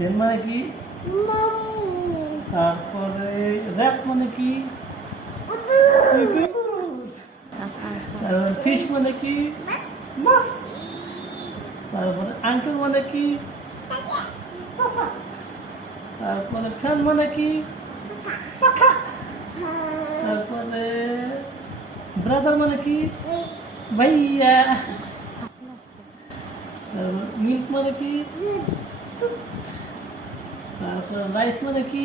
Pen মানে কি? তারপরে র্যাট মানে কি? তারপরে ফিশ মানে কি? তারপরে আঙ্কেল মানে কি? তারপরে ফ্যান মানে কি? পাখা। তারপরে ব্রাদার মানে কি? ভাইয়া। তারপর মিল্ক মানে কি? তারপর রাইস মানে কি?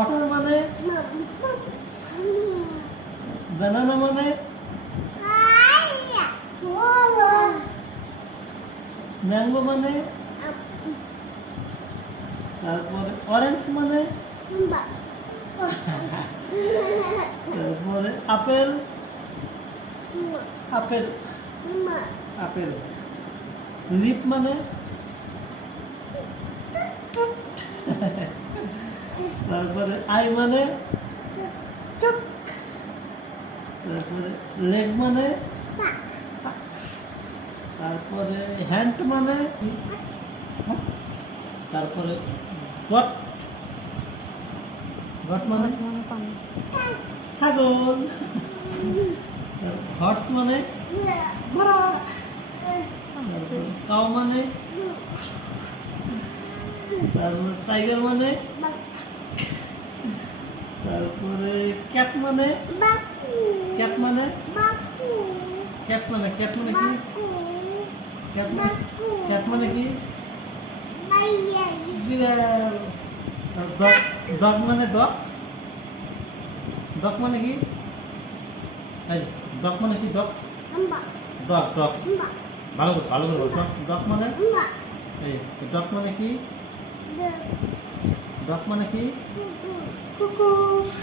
অটার মানে? ব্যানানা মানে? ম্যাঙ্গো মানে? তারপরে অরেঞ্জ মানে? তারপরে আপেল আপেল আপেল লিপ মানে? তারপরে আই মানে? চোখ। তারপরে লেগ মানে? তারপরে হ্যান্ড মানে? তারপরে গট গট মানে? ছাগল। হর্স মানে? ঘোড়া। তারপরে কাউ মানে? তারপরে টাইগার মানে? তারপরে ক্যাট মানে? ক্যাট মানে? ক্যাট মানে ক্যাট মানে কি? ক্যাট মানে কি? বিড়াল। ডগ ডগ মানে ডগ ডগ মানে কি? ডগ মানে কি? ডগ ডগ ডগ ভালো করে বল। ডগ ডগ মানে? এই ডগ মানে কি? ডগ মানে কি? কুকুর।